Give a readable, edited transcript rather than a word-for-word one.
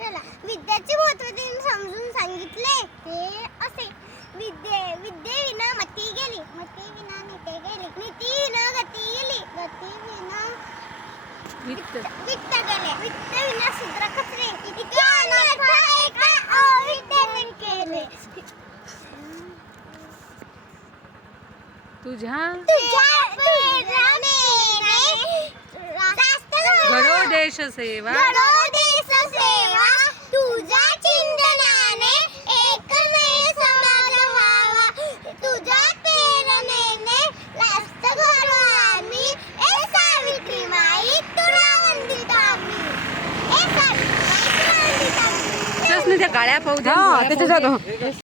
केला. विद्याचे महत्त्व त्यांनी समजून सांगितले. ते असे विद्येविना मती गेली, मती विना नीती गेली, नीती विना गती गेली, गती विना वित्त गेले, वित्त विना शूद्र खचले, इतके अनर्थ एका अविद्येने केले. तुझ्या प्रेरणेने घडो देश सेवा, तुझ्या चिंतनाने एकमेव समाज व्हावा. तुझ्या प्रेरणेने राष्ट्र घडवू आम्ही. ए सावित्री माई तुला वंदित आम्ही. ए सावित्री माई तुला वंदित आम्ही. त्या गाड्या पाहू दे. त्याच्या